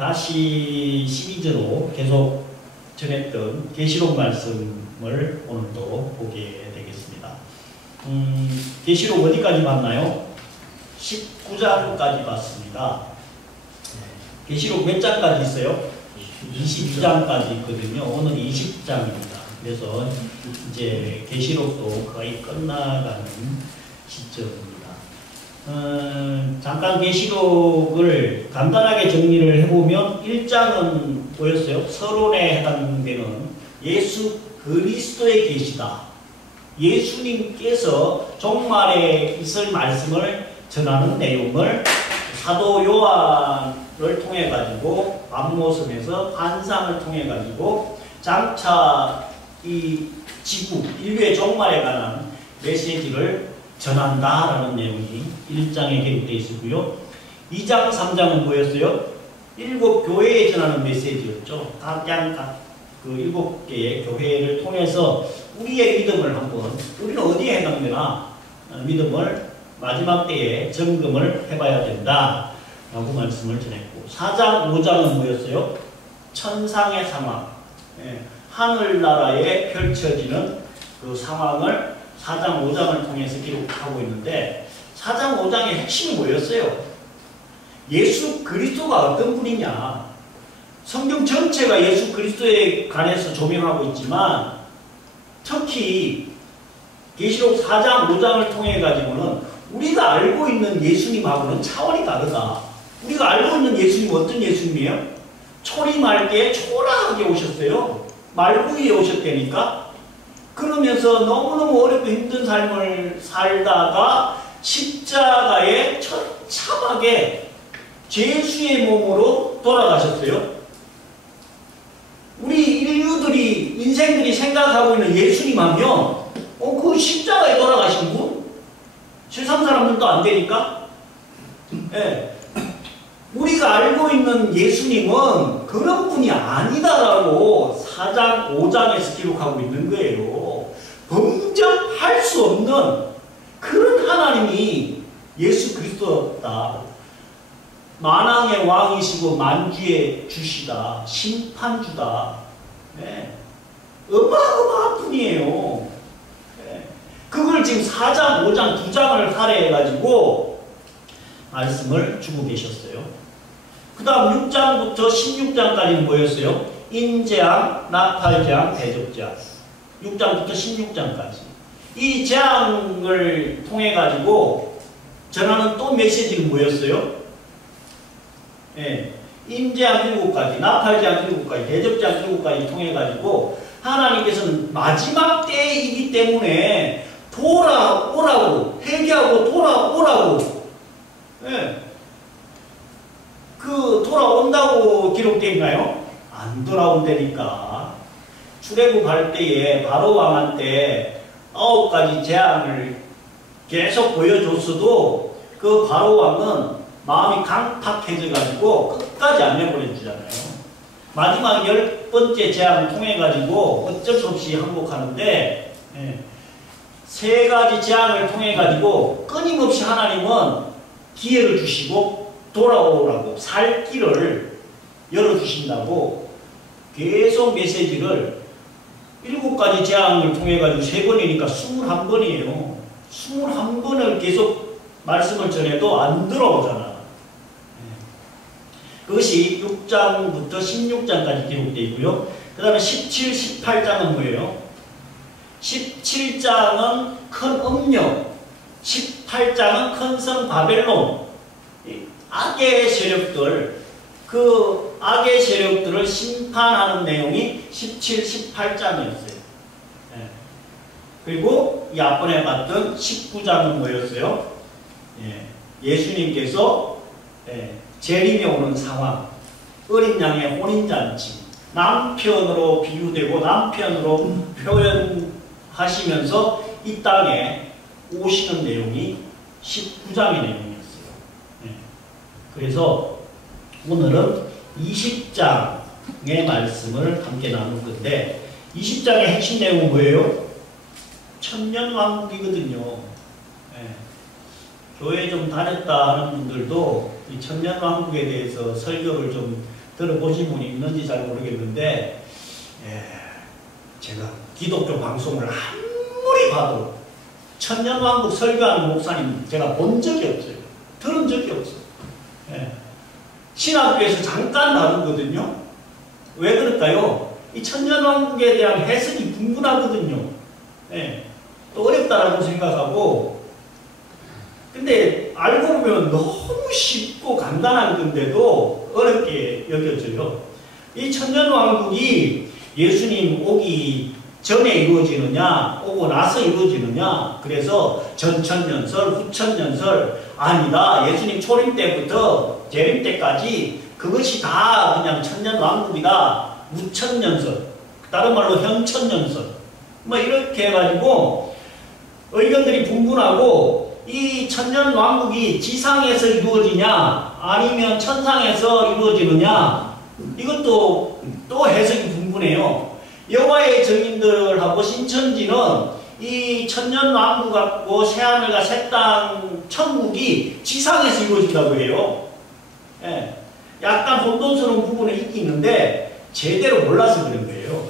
다시 시리즈로 계속 전했던 계시록 말씀을 오늘도 보게 되겠습니다. 계시록 어디까지 봤나요? 19장까지 봤습니다. 계시록 몇 장까지 있어요? 22장까지 있거든요. 오늘 20장입니다. 그래서 이제 계시록도 거의 끝나가는 시점입니다. 잠깐 계시록을 간단하게 정리를 해보면 1장은 뭐였어요? 서론에 해당되는 예수 그리스도의 계시다. 예수님께서 종말에 있을 말씀을 전하는 내용을 사도 요한을 통해 가지고 밤모섬에서 환상을 통해 가지고 장차 이 지구 인류의 종말에 관한 메시지를 전한다라는 내용이 1장에 기록되어 있었고요. 2장, 3장은 뭐였어요? 7교회에 전하는 메시지였죠. 각 그 7개의 교회를 통해서 우리의 믿음을 한번, 우리는 어디에 해당되나 믿음을 마지막 때에 점검을 해봐야 된다 라고 말씀을 전했고, 4장, 5장은 뭐였어요? 천상의 상황, 하늘나라에 펼쳐지는 그 상황을 4장, 5장을 통해서 기록하고 있는데, 4장, 5장의 핵심이 뭐였어요? 예수 그리스도가 어떤 분이냐. 성경 전체가 예수 그리스도에 관해서 조명하고 있지만, 특히 계시록 4장, 5장을 통해 가지고는 우리가 알고 있는 예수님하고는 차원이 다르다. 우리가 알고 있는 예수님은 어떤 예수님이에요? 초리 맑게 초라하게 오셨어요. 말구이에 오셨다니까. 그러면서 너무너무 어렵고 힘든 삶을 살다가 십자가에 처참하게 죄수의 몸으로 돌아가셨어요. 우리 인류들이, 인생들이 생각하고 있는 예수님 하면 그 십자가에 돌아가신 분? 세상 사람들도 안 되니까? 네. 우리가 알고 있는 예수님은 그런 분이 아니다라고 4장, 5장에서 기록하고 있는 거예요. 범접할 수 없는 그런 하나님이 예수 그리스도다. 만왕의 왕이시고 만주의 주시다. 심판주다. 네. 어마어마한 분이에요. 네. 그걸 지금 4장, 5장, 2장을 할애해가지고 말씀을 주고 계셨어요. 그 다음 6장부터 16장까지는 뭐였어요? 인재앙, 나팔재앙, 대접재앙. 6장부터 16장까지. 이 재앙을 통해 가지고 전하는 또 메시지는 뭐였어요? 예, 인재앙 7가지, 나팔재앙 7가지, 대접재앙 7가지 통해 가지고 하나님께서는 마지막 때이기 때문에 돌아오라고, 회개하고 돌아오라고. 예. 그 돌아온다고 기록되어 있나요? 안 돌아온다니까. 출애굽할 때에 바로 왕한테 9가지 재앙을 계속 보여줬어도 그 바로 왕은 마음이 강팍해져 가지고 끝까지 안 내보내주잖아요. 마지막 10번째 재앙을 통해 가지고 어쩔 수 없이 항복하는데, 3가지 재앙을 통해 가지고 끊임없이 하나님은 기회를 주시고 돌아오라고, 살 길을 열어주신다고 계속 메시지를 7가지 재앙을 통해 가지고 3번이니까 21번이에요. 21번을 계속 말씀을 전해도 안 들어오잖아. 그것이 6장부터 16장까지 기록되어 있고요. 그 다음에 17, 18장은 뭐예요? 17장은 큰 음력, 18장은 큰 성 바벨론, 악의 세력들, 그 악의 세력들을 심판하는 내용이 17, 18장이었어요. 그리고 이 앞번에 봤던 19장은 뭐였어요? 예수님께서 재림에 오는 상황, 어린 양의 혼인잔치, 남편으로 비유되고 남편으로 표현하시면서 이 땅에 오시는 내용이 19장의 내용이었어요. 그래서 오늘은 20장의 말씀을 함께 나눌 건데, 20장의 핵심 내용은 뭐예요? 천년왕국이거든요. 교회 좀 다녔다 하는 분들도 이 천년왕국에 대해서 설교를 좀 들어보신 분이 있는지 잘 모르겠는데, 제가 기독교 방송을 아무리 봐도 천년왕국 설교하는 목사님 제가 본 적이 없어요. 들은 적이 없어요. 신학교에서 잠깐 다루거든요. 왜 그럴까요? 이 천년왕국에 대한 해석이 분분하거든요. 또 어렵다라고 생각하고, 근데 알고 보면 너무 쉽고 간단한 건데도 어렵게 여겨져요. 이 천년왕국이 예수님 오기 전에 이루어지느냐, 오고 나서 이루어지느냐, 그래서 전천년설, 후천년설, 아니다. 예수님 초림 때부터 재림 때까지 그것이 다 그냥 천년왕국이다. 무천년설, 다른 말로 현천년설, 뭐 이렇게 해가지고 의견들이 분분하고, 이 천년왕국이 지상에서 이루어지냐 아니면 천상에서 이루어지느냐, 이것도 또 해석이 분분해요. 여호와의 증인들하고 신천지는 이 천년왕국하고 새하늘과 새 땅 천국이 지상에서 이루어진다고 해요. 약간 혼돈스러운 부분이 있긴 있는데 제대로 몰라서 그런 거예요.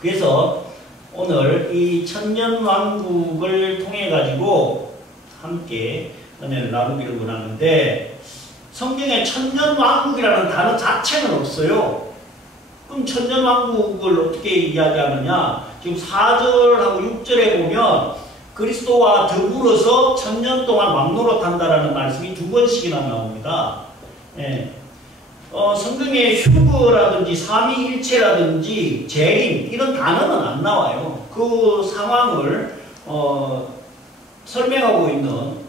그래서 오늘 이 천년왕국을 통해 가지고 함께 은혜를 나누기를 원하는데, 성경에 천년왕국이라는 단어 자체는 없어요. 그럼 천년왕국을 어떻게 이야기하느냐? 지금 4절하고 6절에 보면 그리스도와 더불어서 천년 동안 왕노릇한다라는 말씀이 2번씩이나 나옵니다. 성경에 휴거라든지 삼위일체라든지 재림 이런 단어는 안 나와요. 그 상황을 설명하고 있는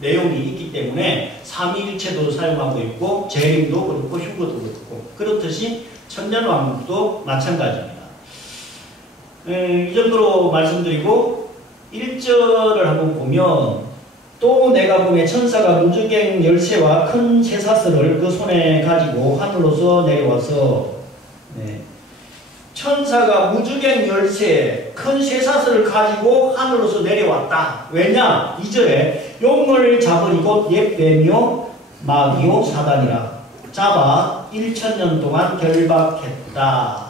내용이 있기 때문에 삼위일체도 사용하고 있고 재림도 그렇고 휴거도 그렇고, 그렇듯이 천년왕국도 마찬가지입니다. 이 정도로 말씀드리고 1절을 한번 보면, 또 내가 보매 천사가 무저갱 열쇠와 큰 쇠사슬을 그 손에 가지고 하늘로서 내려와서, 천사가 무저갱 열쇠, 큰 쇠사슬을 가지고 하늘로서 내려왔다. 왜냐? 2절에 용을 잡으니 곧 옛뱀이요 마귀요 사단이라 잡아 1000년 동안 결박했다.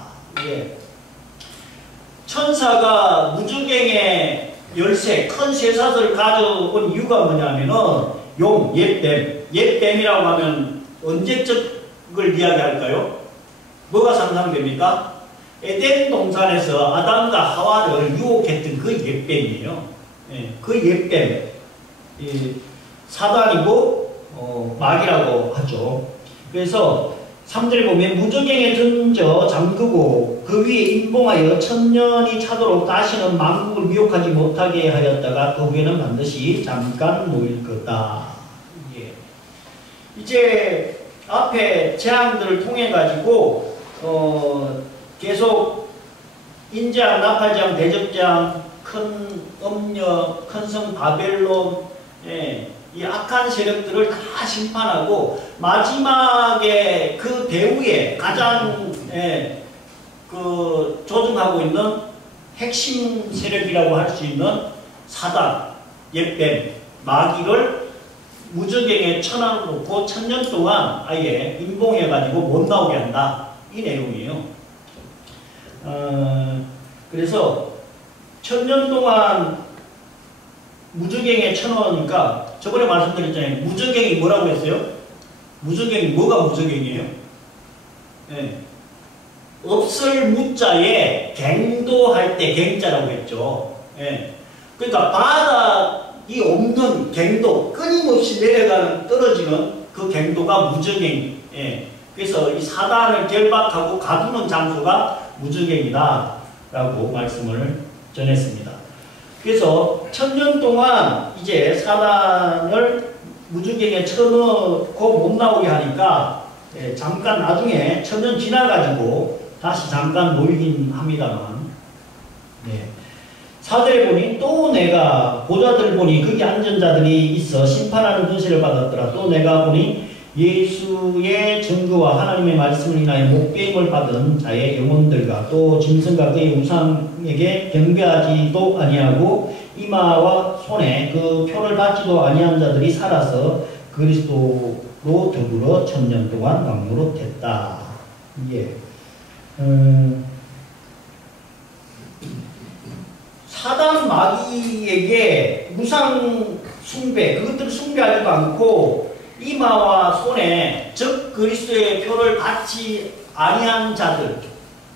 천사가 무저갱의 열쇠, 큰 쇠사슬을 가져온 이유가 뭐냐면은 용, 옛뱀이라고 하면 언제적을 이야기할까요? 뭐가 상상됩니까? 에덴 동산에서 아담과 하와를 유혹했던 그 옛뱀이에요. 그 옛뱀, 사단이고 마귀라고 하죠. 그래서 3절 보면 무저갱에 던져 잠그고 그 위에 임봉하여 천년이 차도록 다시는 만국을 미혹하지 못하게 하였다가 그 후에는 반드시 잠깐 모일 거다. 이제 앞에 재앙들을 통해 가지고 계속 인재앙, 나팔재앙, 대접재앙, 큰 음녀, 큰 성 바벨론, 이 악한 세력들을 다 심판하고, 마지막에 그 배후에 가장 그 조종하고 있는 핵심 세력이라고 할 수 있는 사단, 옛뱀, 마귀를 무저갱에 쳐놔놓고 1000년 동안 아예 임봉해가지고 못 나오게 한다. 이 내용이에요. 그래서 1000년 동안 무저갱에 쳐놓으니까, 저번에 말씀드렸잖아요. 무저갱이 뭐라고 했어요? 무저갱이 뭐가 무저갱이에요? 없을 무자에 갱도할 때 갱자라고 했죠. 그러니까 바닥이 없는 갱도, 끊임없이 내려가는, 떨어지는 그 갱도가 무저갱. 그래서 이 사단을 결박하고 가두는 장소가 무저갱이다 라고 말씀을 전했습니다. 그래서 1000년 동안 이제 사단을 무저갱에 쳐넣고 못 나오게 하니까 잠깐 나중에 1000년 지나가지고 다시 잠깐 모이긴 합니다만, 4절에 보니 또 내가 보좌들 보니 거기 앉은 자들이 있어 심판하는 권세를 받았더라. 또 내가 보니 예수의 증거와 하나님의 말씀을 인하여 목배임을 받은 자의 영혼들과 또 짐승과 그의 우상에게 경배하지도 아니하고 이마와 손에 그 표를 받지도 아니한 자들이 살아서 그리스도의 더불어 1000년 동안 왕노릇했다. 예. 사단 마귀에게 우상 숭배, 그것들을 숭배하지도 않고 이마와 손에 적 그리스도의 표를 받지 아니한 자들,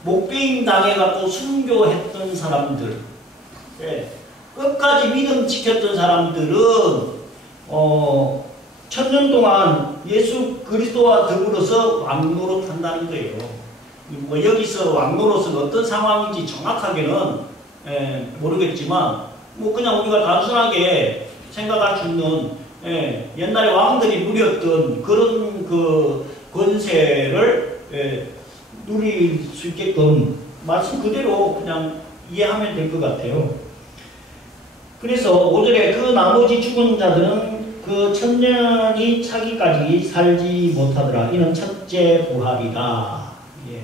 목베임 당해갖고 순교했던 사람들, 예. 끝까지 믿음 지켰던 사람들은 1000년 동안 예수 그리스도와 더불어서 왕노릇 한다는 거예요. 뭐 여기서 왕노릇은 어떤 상황인지 정확하게는 모르겠지만 뭐 그냥 우리가 단순하게 생각할 수 있는 옛날에 왕들이 누렸던 그런 그 권세를 누릴 수 있게끔 말씀 그대로 그냥 이해하면 될 것 같아요. 그래서 5절에 그 나머지 죽은 자들은 그 1000년이 차기까지 살지 못하더라. 이는 첫째 부활이다. 예.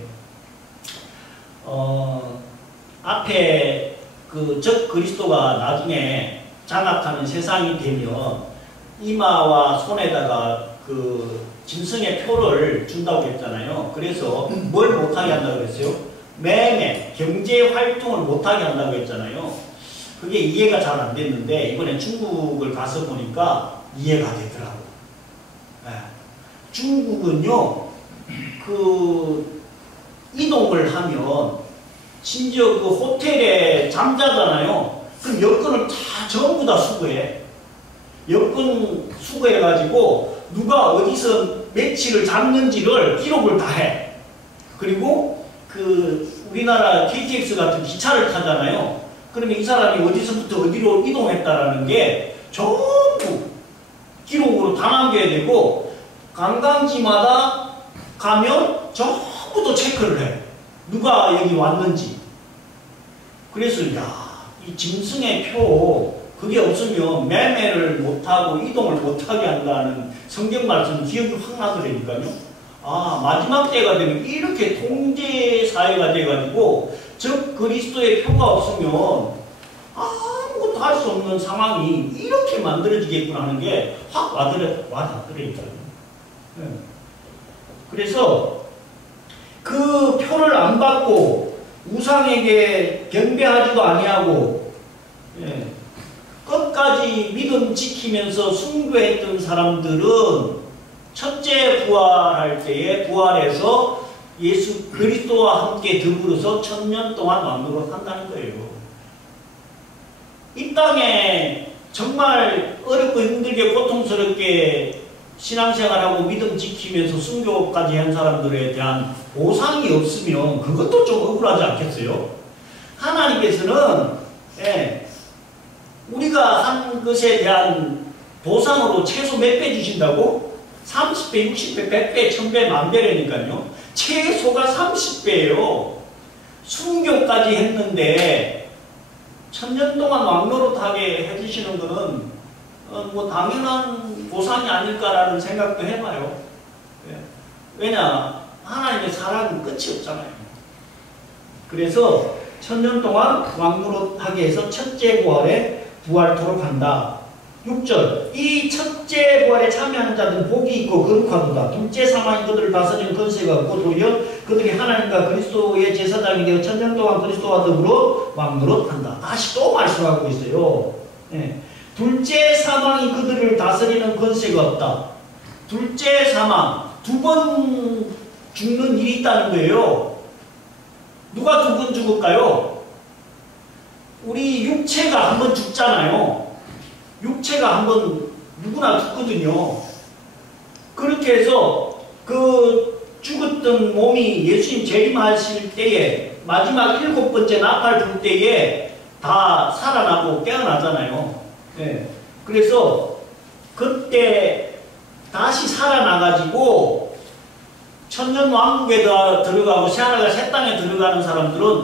앞에 그 적 그리스도가 나중에 장악하는 세상이 되면 이마와 손에다가 그 짐승의 표를 준다고 했잖아요. 그래서 뭘 못하게 한다고 했어요? 매매, 경제 활동을 못하게 한다고 했잖아요. 그게 이해가 잘 안 됐는데 이번에 중국을 가서 보니까 이해가 되더라고요. 네. 중국은요, 그 이동을 하면 심지어 그 호텔에 잠자잖아요. 그럼 여권을 다 전부 다 수거해. 여권 수거해가지고 누가 어디서 며칠을 잡는지를 기록을 다 해. 그리고 그 우리나라 KTX 같은 기차를 타잖아요. 그러면 이 사람이 어디서부터 어디로 이동했다라는 게 전부 기록으로 다 남겨야 되고, 관광지마다 가면 전부 또 체크를 해. 누가 여기 왔는지. 그래서 이 짐승의 표 그게 없으면 매매를 못하고 이동을 못하게 한다는 성경 말씀 기억이 확 나더라니까요. 아, 마지막 때가 되면 이렇게 통제 사회가 돼가지고 즉 그리스도의 표가 없으면 아무것도 할 수 없는 상황이 이렇게 만들어지겠구나 하는 게 확 와닿더라니까요. 그래서 그 표를 안 받고 우상에게 경배하지도 아니하고 끝까지 믿음 지키면서 순교했던 사람들은 첫째 부활할 때에 부활해서 예수 그리스도와 함께 더불어서 1000년 동안 왕노릇 한다는 거예요. 이 땅에 정말 어렵고 힘들게 고통스럽게 신앙생활하고 믿음 지키면서 순교까지 한 사람들에 대한 보상이 없으면 그것도 좀 억울하지 않겠어요? 하나님께서는 우리가 한 것에 대한 보상으로 최소 몇 배 주신다고? 30배, 60배, 100배, 1000배, 만배라니까요. 최소가 30배예요. 순교까지 했는데 1000년 동안 왕노릇하게 해주시는 것은 뭐 당연한 보상이 아닐까라는 생각도 해봐요. 왜냐? 하나님의 사랑은 끝이 없잖아요. 그래서 1000년 동안 왕노릇하게 해서 첫째 부활에 부활토록 한다. 6절 이 첫째 부활에 참여하는 자들은 복이 있고 거룩하도다. 둘째 사망이 그들을 다스리는 권세가 없고 도리어 그들이 하나님과 그리스도의 제사장이 되어 1000년 동안 그리스도와 더불어 왕노릇한다. 다시 또 말씀하고 있어요. 둘째 사망이 그들을 다스리는 권세가 없다. 둘째 사망, 두 번 죽는 일이 있다는 거예요. 누가 두 번 죽을까요? 우리 육체가 한 번 죽잖아요. 육체가 한 번 누구나 죽거든요. 그렇게 해서 그 죽었던 몸이 예수님 재림하실 때에 마지막 7번째 나팔 불 때에 다 살아나고 깨어나잖아요. 그래서 그때 다시 살아나가지고 천년 왕국에 들어가고 새하늘과 새 땅에 들어가는 사람들은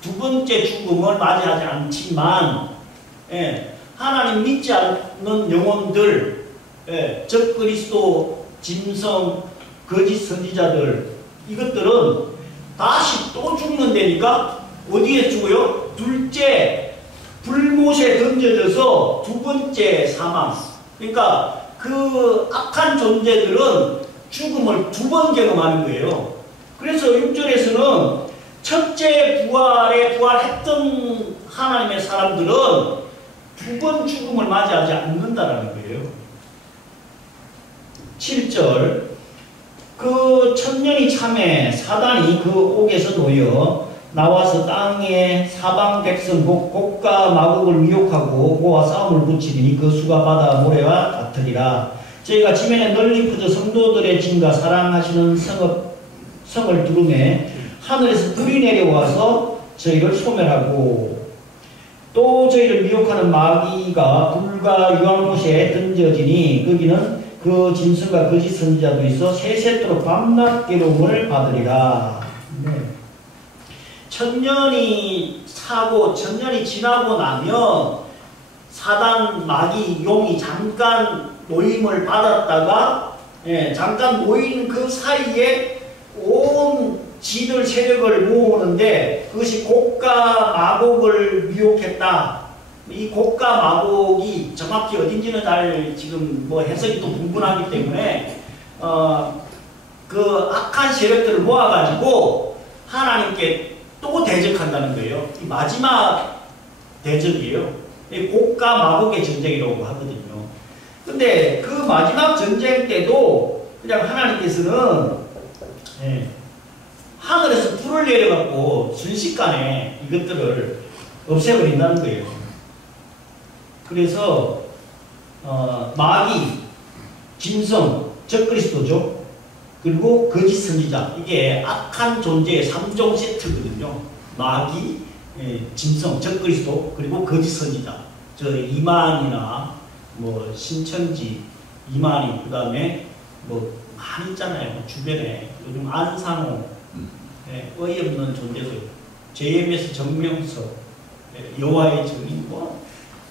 두 번째 죽음을 맞이하지 않지만 하나님 믿지 않는 영혼들, 적 그리스도, 짐승, 거짓 선지자들 이것들은 다시 또 죽는다니까 어디에 죽어요? 둘째 불못에 던져져서 두 번째 사망. 그러니까 그 악한 존재들은 죽음을 두 번 경험하는 거예요. 그래서 6절에서는 첫째 부활에 부활했던 하나님의 사람들은 두 번 죽음을 맞이하지 않는다라는 거예요. 7절 그 천년이 참에 사단이 그 옥에서 놓여 나와서 땅에 사방 백성 곡과 마곡을 미혹하고 고와 싸움을 붙이니 그 수가 바다 모래와 같으리라. 저희가 지면에 널리 퍼져 성도들의 짐과 사랑하시는 성을 두르매 하늘에서 불이 내려와서 저희를 소멸하고 또 저희를 미혹하는 마귀가 불과 유황 곳에 던져지니 거기는 그 짐승과 거짓 선지자도 있어 세세토록 밤낮 괴로움을 받으리라. 네. 천년이 사고 천년이 지나고 나면 사단 마귀 용이 잠깐 모임을 받았다가 잠깐 모인 그 사이에 온 지들 세력을 모으는데 그것이 곡과 마곡을 미혹했다. 이 곡과 마곡이 정확히 어딘지는 잘 지금 뭐 해석이 또 분분하기 때문에 그 악한 세력들을 모아가지고 하나님께 또 대적한다는 거예요. 이 마지막 대적이에요. 곡과 마곡의 전쟁이라고 하거든요. 근데 그 마지막 전쟁 때도 그냥 하나님께서는 하늘에서 불을 내려갖고 순식간에 이것들을 없애버린다는 거예요. 그래서 마귀, 짐승, 적그리스도죠. 그리고 거짓 선지자, 이게 악한 존재의 3종 세트거든요. 마귀, 짐승, 적그리스도, 그리고 거짓 선지자. 저 이만이나 뭐 신천지, 이만희, 그 다음에 뭐 많이 있잖아요. 주변에 요즘 안상호, 어이없는 존재들, JMS 정명석, 여호와의 증인, 뭐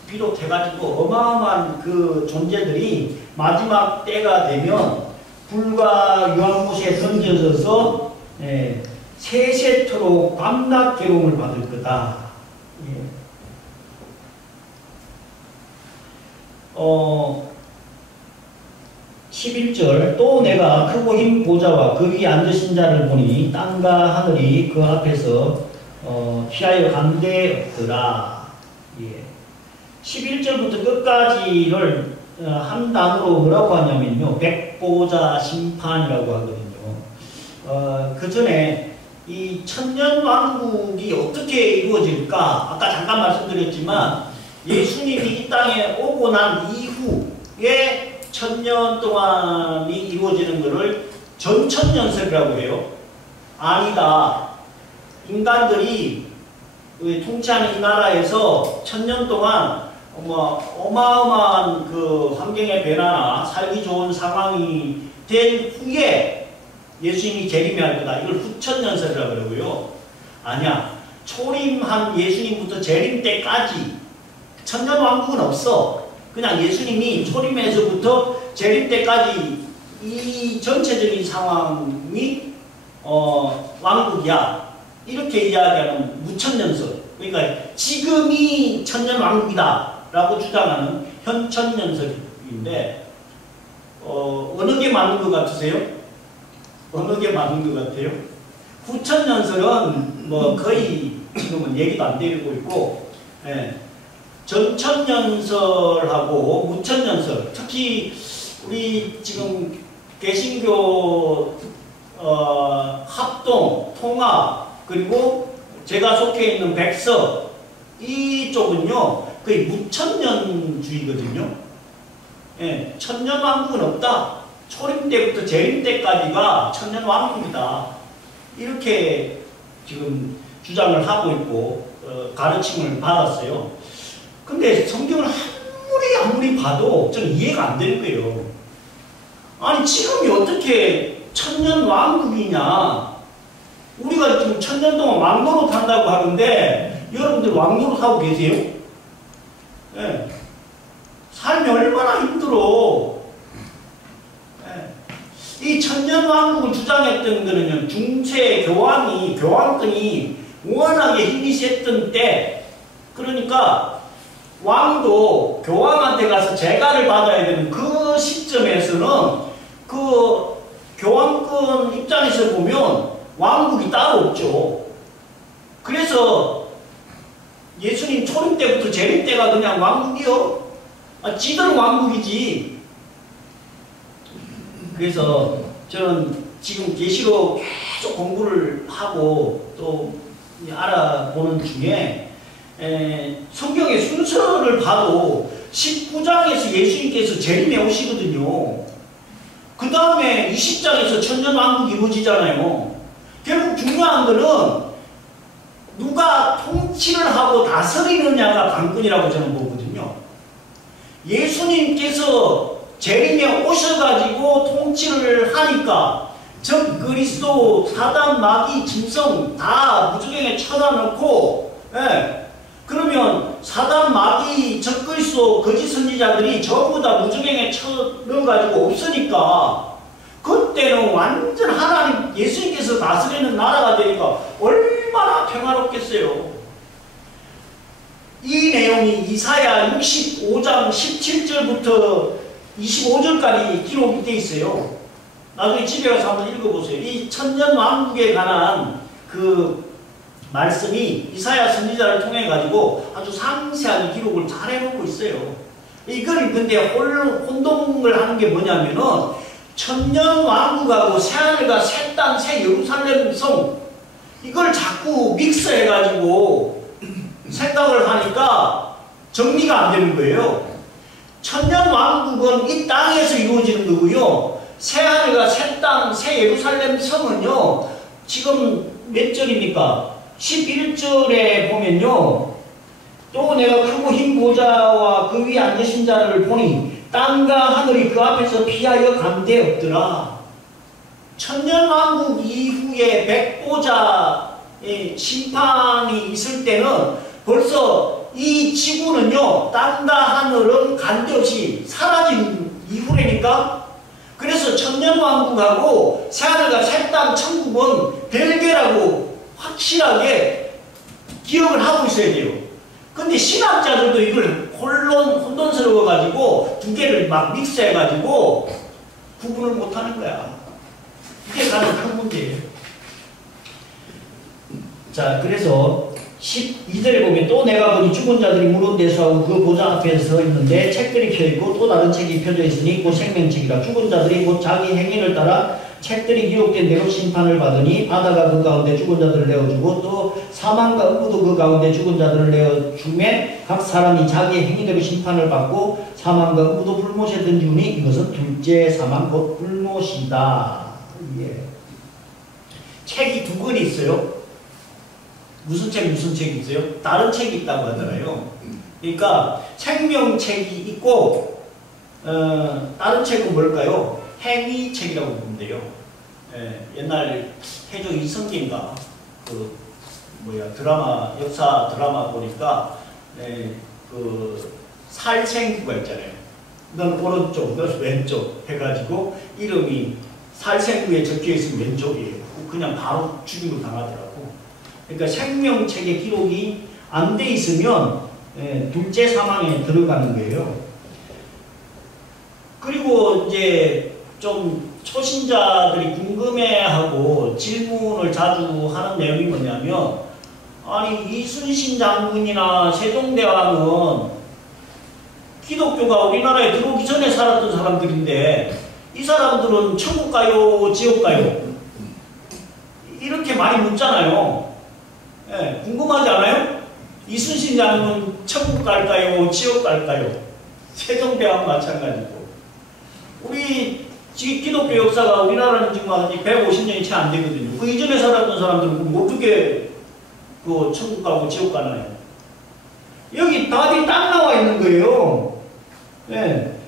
비롯해가지고 어마어마한 그 존재들이 마지막 때가 되면 불과 유황못에 던져져서 세세토록 밤낮 괴로움을 받을 거다. 11절 또 내가 크고 흰 보좌와 그 위에 앉으신 자를 보니 땅과 하늘이 그 앞에서 피하여 간대었더라. 11절부터 끝까지를 한 단어로 뭐라고 하냐면요, 백보자 심판이라고 하거든요. 그 전에 이 천년왕국이 어떻게 이루어질까? 아까 잠깐 말씀드렸지만 예수님이 이 땅에 오고 난 이후에 천년 동안이 이루어지는 것을 전천년설이라고 해요. 아니다. 인간들이 통치하는 이 나라에서 천년 동안 어마어마한 그 환경의 변화나 살기 좋은 상황이 된 후에 예수님이 재림할 거다. 이걸 후천년설이라고 그러고요. 아니야. 초림한 예수님부터 재림 때까지 천년왕국은 없어. 그냥 예수님이 초림에서부터 재림 때까지 이 전체적인 상황이 왕국이야. 이렇게 이야기하는 무천년설. 그러니까 지금이 천년왕국이다 라고 주장하는 현천년설인데 어느 게 맞는 것 같으세요? 어느 게 맞는 것 같아요? 후천년설은 뭐 거의 지금은 얘기도 안 되고 있고, 전천년설하고 무천년설, 특히 우리 지금 개신교 합동, 통합, 그리고 제가 속해 있는 백석, 이쪽은요 거의 무천년주의거든요. 천년왕국은 없다. 초림 때부터 재림 때까지가 천년왕국이다. 이렇게 지금 주장을 하고 있고 가르침을 받았어요. 근데 성경을 아무리 봐도 좀 이해가 안 되는 거예요. 아니 지금이 어떻게 천년왕국이냐. 우리가 지금 천년 동안 왕노릇 한다고 하는데 여러분들 왕노릇 하고 계세요? 삶이 얼마나 힘들어. 이 천년왕국을 주장했던 거는요, 중세 교황권이 워낙에 힘이 셌던 때, 그러니까 왕도 교황한테 가서 재가를 받아야 되는 그 그 시점에서는 그 교황권 입장에서 보면 왕국이 따로 없죠. 그래서 예수님 초림 때부터 재림 때가 그냥 왕국이요. 지들은 왕국이지. 그래서 저는 지금 계시록 계속 공부를 하고 또 알아보는 중에 성경의 순서를 봐도 19장에서 예수님께서 재림에 오시거든요. 그 다음에 20장에서 천년왕국이 이루어지잖아요. 결국 중요한 거는 누가 통치를 하고 다스리느냐가 관건이라고 저는 보거든요. 예수님께서 재림에 오셔가지고 통치를 하니까 적 그리스도, 사단, 마귀, 짐승 다 무저갱에 쳐다놓고, 그러면 사단, 마귀, 적 그리스도, 거짓 선지자들이 전부 다 무저갱에 쳐넣어가지고 없으니까 그때는 완전 하나님, 예수님께서 다스리는 나라가 되니까 얼마나 평화롭겠어요. 이 내용이 이사야 65장 17절부터 25절까지 기록이 되어 있어요. 나중에 집에 가서 한번 읽어보세요. 이 천년왕국에 관한 그 말씀이 이사야 선지자를 통해 가지고 아주 상세하게 기록을 잘 해놓고 있어요. 이걸 근데 혼동을 하는 게 뭐냐면은 천년왕국하고 새하늘과 새 땅, 새 예루살렘 성 이걸 자꾸 믹스해 가지고 생각을 하니까 정리가 안 되는 거예요. 천년왕국은 이 땅에서 이루어지는 거고요. 새하늘과 새 땅, 새 예루살렘 성은요. 지금 몇 절입니까? 11절에 보면요. 또 내가 크고 흰 보좌와 그 위에 앉으신 자를 보니 땅과 하늘이 그 앞에서 피하여 간데 없더라. 천년왕국 이후에 백보자의 심판이 있을 때는 벌써 이 지구는요. 땅과 하늘은 간데없이 사라진 이후라니까. 그래서 천년왕국하고 새하늘과 새 땅 천국은 별개라고 확실하게 기억을 하고 있어야 돼요. 근데 신학자들도 이걸 혼돈스러워가지고 두 개를 막 믹스해가지고 구분을 못하는 거야. 이게 가장 큰 문제예요. 자, 그래서 12절에 보면 또 내가 보니 죽은 자들이 무릎 대수하고 그 보좌 앞에 서 있는데 책들이 펴있고 또 다른 책이 펴져 있으니 곧 생명책이라. 죽은 자들이 곧 자기 행위를 따라 책들이 기록된 대로 심판을 받으니 바다가 그 가운데 죽은 자들을 내어주고 또 사망과 음부도 그 가운데 죽은 자들을 내어주매 각 사람이 자기의 행위대로 심판을 받고 사망과 음부도 불못에 던지우니 이것은 둘째 사망 곧 불못이다. 예. 책이 두 권이 있어요. 무슨 책이 있어요? 다른 책이 있다고 하잖아요. 그러니까 생명책이 있고 다른 책은 뭘까요? 행위책이라고 보면 돼요. 옛날 해조 이성계인가 그 드라마 역사 드라마 보니까 그 살생부가 있잖아요. 넌 오른쪽, 넌 왼쪽 해가지고 이름이 살생부에 적혀 있으면 왼쪽이에요. 그냥 바로 죽임을 당하더라고. 그러니까 생명책의 기록이 안 돼 있으면 둘째 사망에 들어가는 거예요. 그리고 이제 좀 초신자들이 궁금해하고 질문을 자주 하는 내용이 뭐냐면, 아니 이순신 장군이나 세종대왕은 기독교가 우리나라에 들어오기 전에 살았던 사람들인데 이 사람들은 천국 가요, 지옥 가요? 이렇게 많이 묻잖아요. 궁금하지 않아요? 이순신 장군은 천국 갈까요? 지옥 갈까요? 세종대왕 마찬가지고. 우리 기독교 역사가 우리나라는 지금 아직 150년이 채 안 되거든요. 그 이전에 살았던 사람들은 어떻게 그 천국 가고 지옥 가나요? 여기 답이 딱 나와 있는 거예요.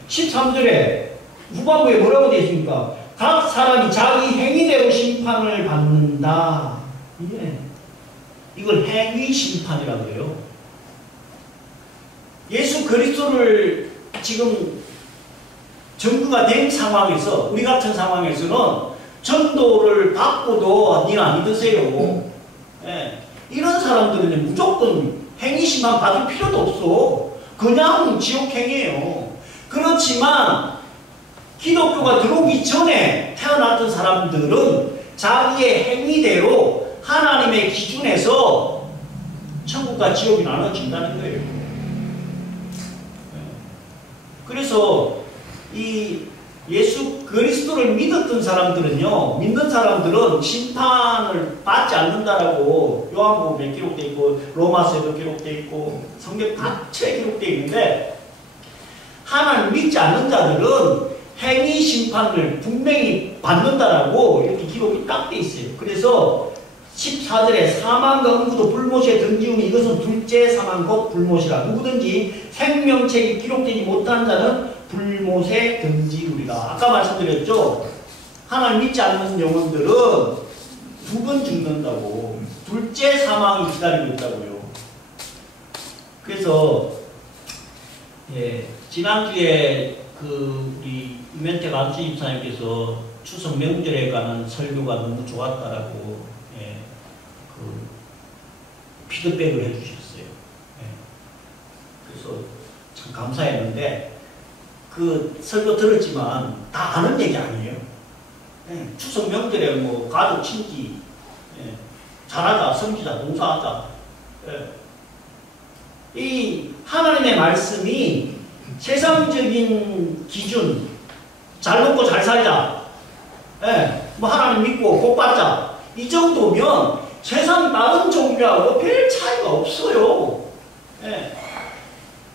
13절에 후반부에 뭐라고 되어 있습니까? 각 사람이 자기 행위대로 심판을 받는다. 이걸 행위 심판이라고 해요. 예수 그리스도를 지금 전구가 된 상황에서, 우리 같은 상황에서는 전도를 받고도 니는 안 믿으세요. 이런 사람들은 무조건 행위 심판 받을 필요도 없어. 그냥 지옥행이에요. 그렇지만 기독교가 들어오기 전에 태어났던 사람들은 자기의 행위대로 하나님의 기준에서 천국과 지옥이 나눠진다는 거예요. 그래서 이 예수 그리스도를 믿었던 사람들은요, 믿는 사람들은 심판을 받지 않는다라고 요한복음에 기록되어 있고 로마서에도 기록되어 있고 성경 자체에 기록되어 있는데, 하나님 믿지 않는 자들은 행위 심판을 분명히 받는다라고 이렇게 기록이 딱 돼 있어요. 그래서 14절에 사망과 음부도 불못에 던지우니 이것은 둘째 사망 곧 불못이라. 누구든지 생명책이 기록되지 못한 자는 불못에 던지우리라. 아까 말씀드렸죠. 하나님 믿지 않는 영혼들은 두 번 죽는다고. 둘째 사망이 기다리고 있다고요. 그래서 지난주에 우리 유면태 간수 집사님께서 추석 명절에 관한 설교가 너무 좋았다라고 피드백을 해주셨어요. 그래서 참 감사했는데, 그 설교 들었지만 다 아는 얘기 아니에요. 추석 명절에 뭐 가족 친지 잘하자, 섬기자, 봉사하자. 이 하나님의 말씀이 세상적인 기준, 잘 먹고 잘 살자, 뭐 하나님 믿고 복 받자, 이 정도면 세상 다른 종교하고 별 차이가 없어요.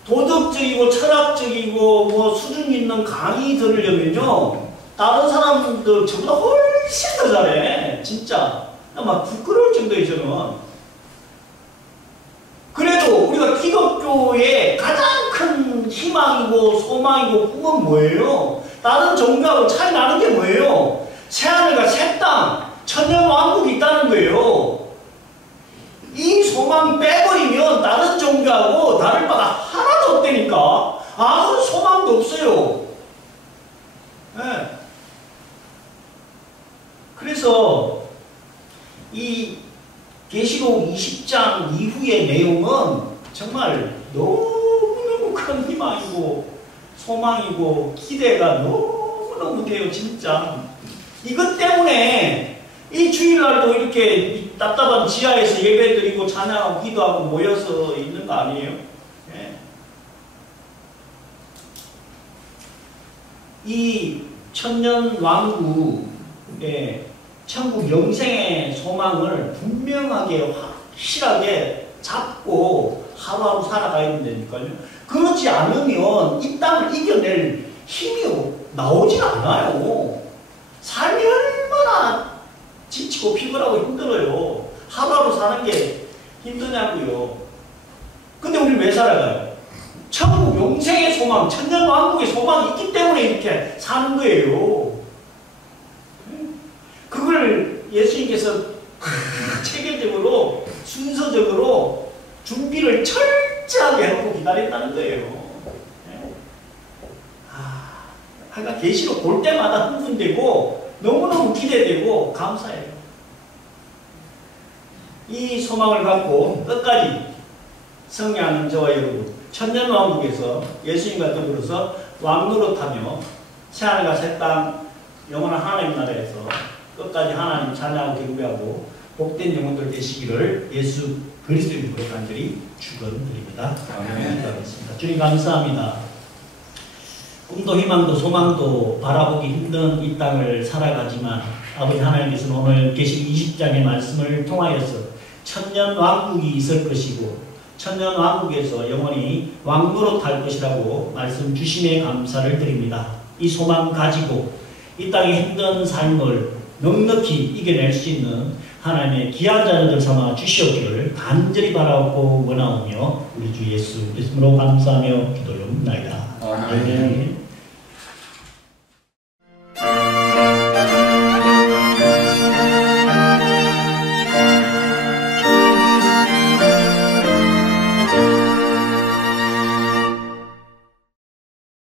도덕적이고 철학적이고 뭐 수준 있는 강의 들으려면요, 다른 사람들 저보다 훨씬 더 잘해. 진짜 막 부끄러울 정도예요. 저는. 그래도 우리가 기독교의 가장 큰 희망이고 소망이고 꿈은 뭐예요? 다른 종교하고 차이 나는 게 뭐예요? 새하늘과 새 땅, 천년왕국이 있다는 거예요. 이 소망 빼버리면 다른 종교하고 다를 바가 하나도 없다니까. 아무 소망도 없어요. 그래서 이 계시록 20장 이후의 내용은 정말 너무너무 큰 희망이고 소망이고 기대가 너무너무 돼요. 진짜 이것 때문에 이 주일날도 이렇게 답답한 지하에서 예배드리고 찬양하고 기도하고 모여서 있는 거 아니에요? 이 천년왕국의 천국 영생의 소망을 분명하게 확실하게 잡고 하루하루 살아가야 된다니까요. 그렇지 않으면 이 땅을 이겨낼 힘이 나오질 않아요. 삶이 얼마나 지치고 피곤하고 힘들어요. 하루하루 사는 게 힘드냐고요. 근데 우리 왜 살아가요? 천국 영생의 소망, 천년왕국의 소망이 있기 때문에 이렇게 사는 거예요. 그걸 예수님께서 체계적으로 순서적으로 준비를 철저하게 하고 기다렸다는 거예요. 하여간 계시록 볼 때마다 흥분되고 너무너무 기대되고 감사해요. 이 소망을 갖고 끝까지 승리하는 저와 여러분, 천년왕국에서 예수님과 더불어서 왕노릇하며 새하늘과 새 땅 영원한 하나님 나라에서 끝까지 하나님 찬양하고 경배하고 복된 영혼들 되시기를 예수 그리스도 이름으로 간절히 축원드립니다. 아멘. 주님 감사합니다. 꿈도 희망도 소망도 바라보기 힘든 이 땅을 살아가지만 아버지 하나님께서는 오늘 계시록 20장의 말씀을 통하여서 천년 왕국이 있을 것이고 천년 왕국에서 영원히 왕노릇할 것이라고 말씀 주심에 감사를 드립니다. 이 소망 가지고 이 땅의 힘든 삶을 넉넉히 이겨낼 수 있는 하나님의 귀한 자녀들 삼아 주시옵기를 간절히 바라고 원하오며 우리 주 예수 그리스도로 감사하며 기도하옵나이다. 아멘.